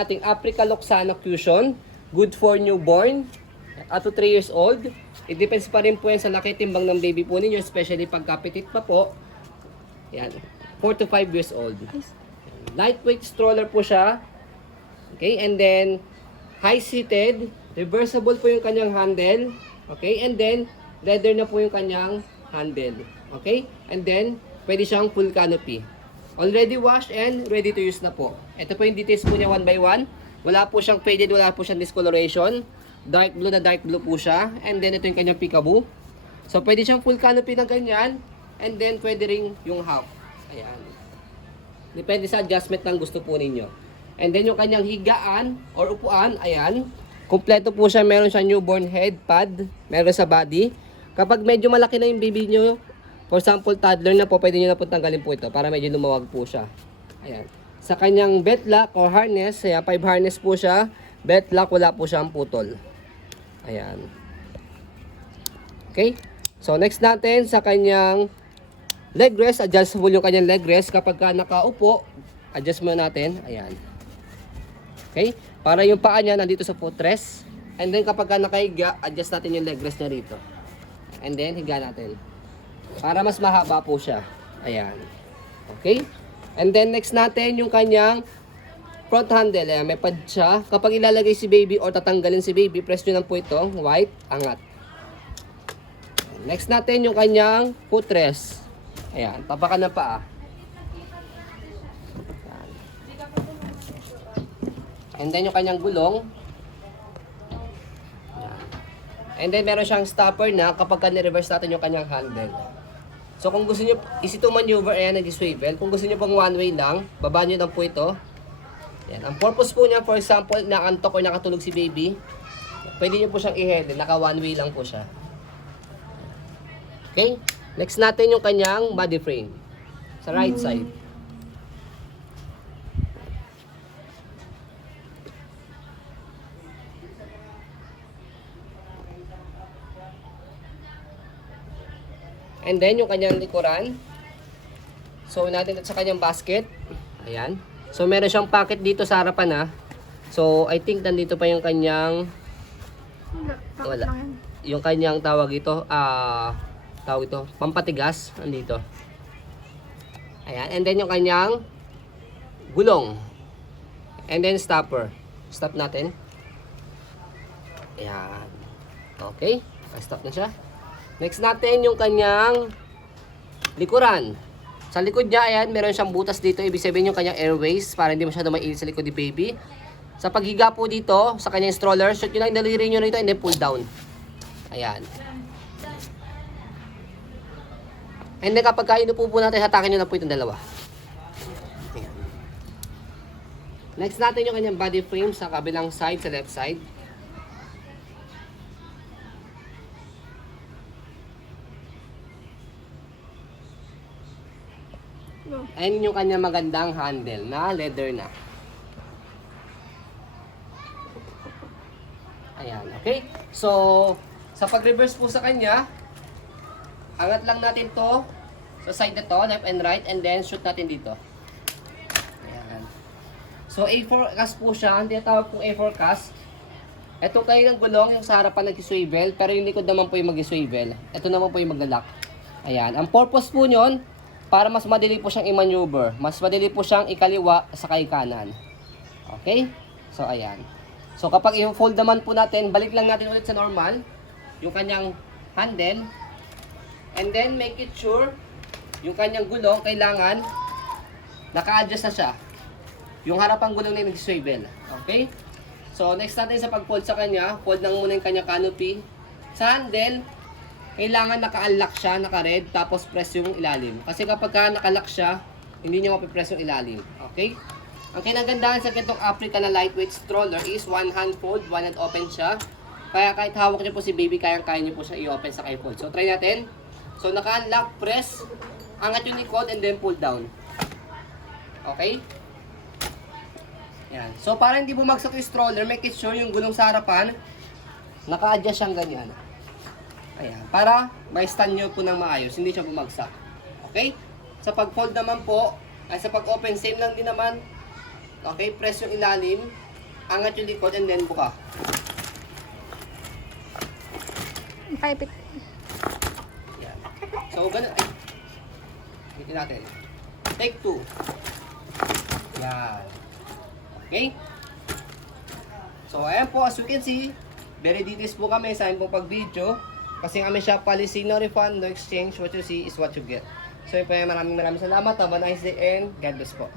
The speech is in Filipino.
Ating Africa Loxana Cushion, good for newborn, up to 3 years old. It depends pa rin po yan sa laki timbang ng baby po ninyo, especially pagkapitit pa po. Yan, 4 to 5 years old. Lightweight stroller po siya. Okay, and then high-seated, reversible po yung kanyang handle. Okay, and then leather na po yung kanyang handle. Okay, and then pwede siyang full canopy. Already washed and ready to use na po. Ito po yung details po niya one by one. Wala po siyang faded, wala po siyang discoloration. Dark blue na dark blue po siya. And then ito yung kanyang peekaboo. So pwede siyang full canopy na ganyan. And then pwede ring yung half. Ayan. Depende sa adjustment ng gusto po ninyo. And then yung kanyang higaan or upuan, ayan. Kompleto po siya. Meron siyang newborn head pad. Meron sa body. Kapag medyo malaki na yung baby nyo, for example, toddler na po, pwede nyo na po tanggalin po ito para medyo lumawag po siya. Ayan. Sa kanyang belt lock or harness, 5 harness po siya. Belt lock, wala po siyang putol. Ayan. Okay. So, next natin sa kanyang leg rest. Adjustable yung kanyang leg rest. Kapag ka nakaupo, adjust muna natin. Ayan. Okay. Para yung paa niya nandito sa footrest. And then kapag ka nakahiga, adjust natin yung leg rest niya rito. And then, higa natin. Para mas mahaba po siya. Ayan. Okay? And then next natin yung kanyang front handle. Ayan, may pad siya. Kapag ilalagay si baby or tatanggalin si baby, press nyo lang po ito. White, angat. Next natin yung kanyang footrest. Ayan, tapakan na paa. Ayan. And then yung kanyang gulong. Ayan. And then meron siyang stopper na kapag ni-reverse natin yung kanyang handle. So kung gusto nyo, easy to maneuver, ayan, nag-swivel. Kung gusto nyo pang one way lang, baba nyo lang po ito. Ayan. Ang purpose po niya, for example, nakantok o nakatulog si baby, pwede nyo po siyang i-head, naka one way lang po siya. Okay? Next natin yung kanyang body frame. Sa right side. And then, yung kanyang likuran. So, natin sa kanyang basket. Ayan. So, meron siyang pocket dito sa harapan ha. So, I think nandito pa yung kanyang... Wala. Yung kanyang tawag ito, pampatigas. Nandito. Ayan. And then, yung kanyang gulong. And then, stopper. Stop natin. Ayan. Okay. Stop na siya. Next natin yung kanyang likuran. Sa likod niya, ayan, meron siyang butas dito. Ibig sabihin yung kanyang airways para hindi masyado mainit sa likod ni baby. Sa paghiga po dito, sa kanyang stroller, shoot nyo lang yung daliri nyo rito and then pull down. Ayan. And then kapag inupo po natin, hatakin nyo na po itong dalawa. Ayan. Next natin yung kanyang body frame sa kabilang side, sa left side. And yung kanya magandang handle na leather na. Ayan, okay? So, sa pag-reverse po sa kanya, angat lang natin to sa side na to, left and right, and then shoot natin dito. Ayan. So, A4 cast po siya. Ang tinatawag pong A4 cast. Ito kayo ng gulong, yung sa harapan nag-swivel, pero yung likod naman po yung mag-swivel. Ito naman po yung mag-lock. Ayan. Ang purpose po nyon, para mas madali po siyang i-maneuver. Mas madali po siyang ikaliwa sa kanan. Okay? So, ayan. So, kapag i-fold naman po natin, balik lang natin ulit sa normal. Yung kanyang handle. And then, make it sure, yung kanyang gulong, kailangan, naka-adjust na siya. Yung harapang gulong na yung nag-swivel. Okay? So, next natin sa pag-fold sa kanya, fold lang muna yung kanyang canopy. Sa handle, kailangan naka-unlock siya, naka-red, tapos press yung ilalim. Kasi kapag naka-lock siya, hindi niya mapipress yung ilalim. Okay? Ang kinagandahan sa ganitong Africa na lightweight stroller is one hand fold, one hand open siya. Kaya kahit hawak niyo po si baby, kayang-kaya niyo po siya i-open sa fold. So, try natin. So, naka-unlock, press, angat yung likod, and then pull down. Okay? Yan. So, para hindi bumagsak yung stroller, make it sure yung gulong sa harapan, naka-adjust siyang ganyan. Ayan, para may stand nyo po ng maayos, hindi siya bumagsak. Okay? Sa pag-fold naman po, ay sa pag-open, same lang din naman. Okay, press yung ilalim. angat yung likod and then buka. Paipit. Yan. So, ganun. Ay. Hitin natin. Take 2. Yan. Okay? So, ayan po, as you can see, very details po kami sa aming pong pag-video. Kasi kami siya policy, no refund, no exchange. What you see is what you get. So, yun po, maraming salamat. Have a nice day and God bless po.